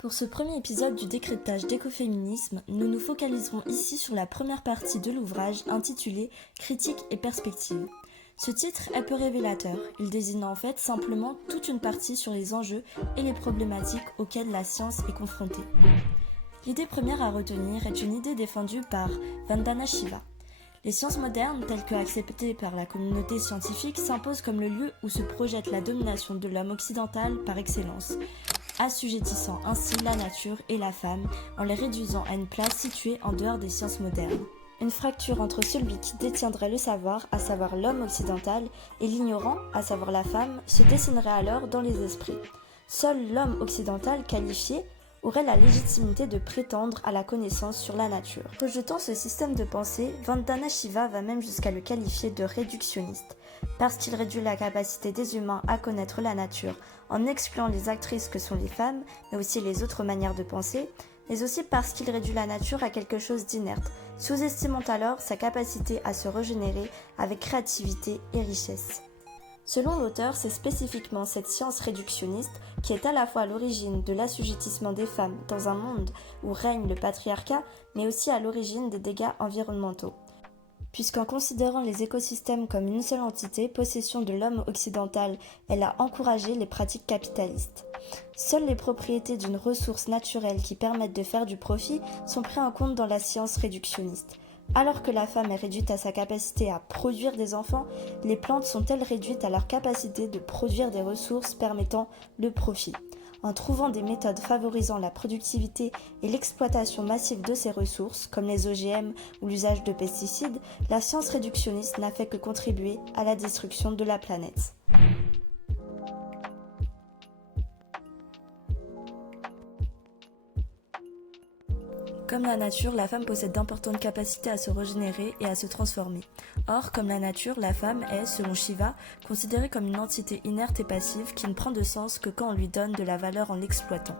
Pour ce premier épisode du décryptage d'écoféminisme, nous nous focaliserons ici sur la première partie de l'ouvrage intitulé « Critique et perspective ». Ce titre est peu révélateur, il désigne en fait simplement toute une partie sur les enjeux et les problématiques auxquelles la science est confrontée. L'idée première à retenir est une idée défendue par Vandana Shiva. Les sciences modernes, telles que acceptées par la communauté scientifique, s'imposent comme le lieu où se projette la domination de l'homme occidental par excellence, assujettissant ainsi la nature et la femme en les réduisant à une place située en dehors des sciences modernes. Une fracture entre celui qui détiendrait le savoir, à savoir l'homme occidental, et l'ignorant, à savoir la femme, se dessinerait alors dans les esprits. Seul l'homme occidental qualifié aurait la légitimité de prétendre à la connaissance sur la nature. Rejetant ce système de pensée, Vandana Shiva va même jusqu'à le qualifier de réductionniste, parce qu'il réduit la capacité des humains à connaître la nature en excluant les actrices que sont les femmes, mais aussi les autres manières de penser, mais aussi parce qu'il réduit la nature à quelque chose d'inerte, sous-estimant alors sa capacité à se régénérer avec créativité et richesse. Selon l'auteur, c'est spécifiquement cette science réductionniste qui est à la fois à l'origine de l'assujettissement des femmes dans un monde où règne le patriarcat, mais aussi à l'origine des dégâts environnementaux. Puisqu'en considérant les écosystèmes comme une seule entité, possession de l'homme occidental, elle a encouragé les pratiques capitalistes. Seules les propriétés d'une ressource naturelle qui permettent de faire du profit sont prises en compte dans la science réductionniste. Alors que la femme est réduite à sa capacité à produire des enfants, les plantes sont-elles réduites à leur capacité de produire des ressources permettant le profit. En trouvant des méthodes favorisant la productivité et l'exploitation massive de ces ressources, comme les OGM ou l'usage de pesticides, la science réductionniste n'a fait que contribuer à la destruction de la planète. Comme la nature, la femme possède d'importantes capacités à se régénérer et à se transformer. Or, comme la nature, la femme est, selon Shiva, considérée comme une entité inerte et passive qui ne prend de sens que quand on lui donne de la valeur en l'exploitant.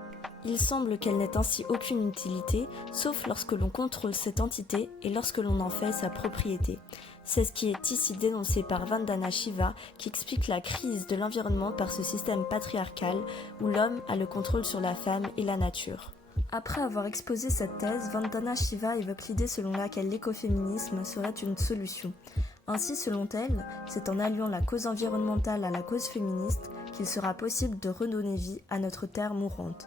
Il semble qu'elle n'ait ainsi aucune utilité, sauf lorsque l'on contrôle cette entité et lorsque l'on en fait sa propriété. C'est ce qui est ici dénoncé par Vandana Shiva, qui explique la crise de l'environnement par ce système patriarcal où l'homme a le contrôle sur la femme et la nature. Après avoir exposé cette thèse, Vandana Shiva évoque l'idée selon laquelle l'écoféminisme serait une solution. Ainsi, selon elle, c'est en alliant la cause environnementale à la cause féministe qu'il sera possible de redonner vie à notre terre mourante.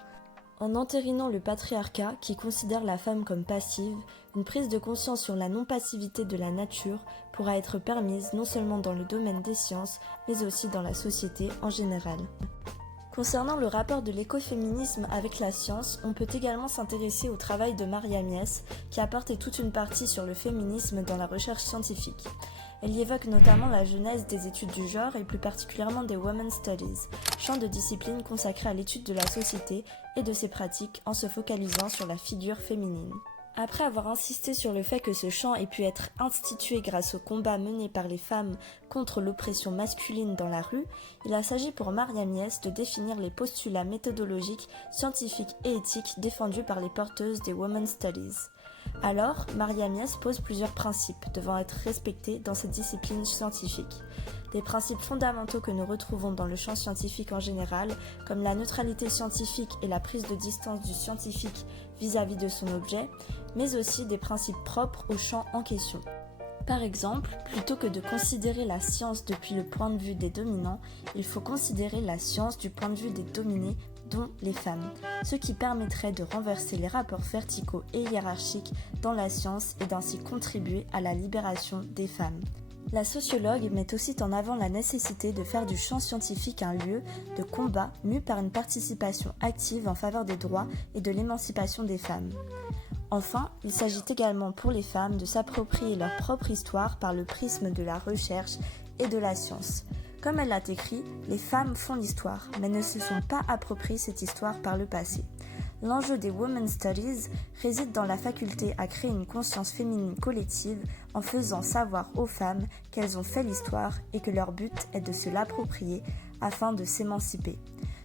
En entérinant le patriarcat qui considère la femme comme passive, une prise de conscience sur la non-passivité de la nature pourra être permise non seulement dans le domaine des sciences, mais aussi dans la société en général. Concernant le rapport de l'écoféminisme avec la science, on peut également s'intéresser au travail de Maria Mies, qui a apporté toute une partie sur le féminisme dans la recherche scientifique. Elle y évoque notamment la genèse des études du genre et plus particulièrement des Women's Studies, champ de discipline consacré à l'étude de la société et de ses pratiques en se focalisant sur la figure féminine. Après avoir insisté sur le fait que ce champ ait pu être institué grâce au combat mené par les femmes contre l'oppression masculine dans la rue, il a s'agi pour Maria Mies de définir les postulats méthodologiques, scientifiques et éthiques défendus par les porteuses des Women's Studies. Alors, Maria Mies pose plusieurs principes devant être respectés dans cette discipline scientifique. Des principes fondamentaux que nous retrouvons dans le champ scientifique en général, comme la neutralité scientifique et la prise de distance du scientifique vis-à-vis de son objet, mais aussi des principes propres au champ en question. Par exemple, plutôt que de considérer la science depuis le point de vue des dominants, il faut considérer la science du point de vue des dominés, dont les femmes, ce qui permettrait de renverser les rapports verticaux et hiérarchiques dans la science et d'ainsi contribuer à la libération des femmes. La sociologue met aussi en avant la nécessité de faire du champ scientifique un lieu de combat mu par une participation active en faveur des droits et de l'émancipation des femmes. Enfin, il s'agit également pour les femmes de s'approprier leur propre histoire par le prisme de la recherche et de la science. Comme elle l'a écrit, les femmes font l'histoire, mais ne se sont pas appropriées cette histoire par le passé. L'enjeu des Women's Studies réside dans la faculté à créer une conscience féminine collective en faisant savoir aux femmes qu'elles ont fait l'histoire et que leur but est de se l'approprier afin de s'émanciper.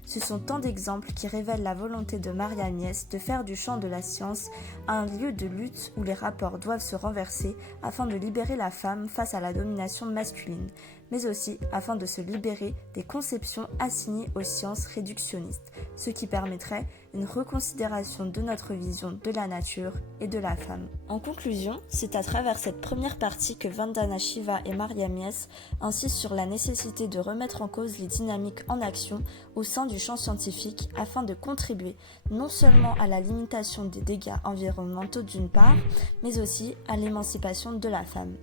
Ce sont tant d'exemples qui révèlent la volonté de Maria Mies de faire du champ de la science un lieu de lutte où les rapports doivent se renverser afin de libérer la femme face à la domination masculine, mais aussi afin de se libérer des conceptions assignées aux sciences réductionnistes, ce qui permettrait une reconsidération de notre vision de la nature et de la femme. En conclusion, c'est à travers cette première partie que Vandana Shiva et Maria Mies insistent sur la nécessité de remettre en cause les dynamiques en action au sein du champ scientifique afin de contribuer non seulement à la limitation des dégâts environnementaux d'une part, mais aussi à l'émancipation de la femme.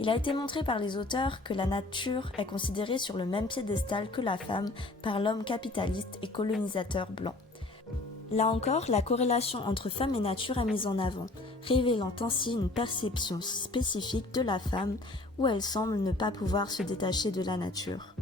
Il a été montré par les auteurs que la nature est considérée sur le même piédestal que la femme par l'homme capitaliste et colonisateur blanc. Là encore, la corrélation entre femme et nature est mise en avant, révélant ainsi une perception spécifique de la femme où elle semble ne pas pouvoir se détacher de la nature.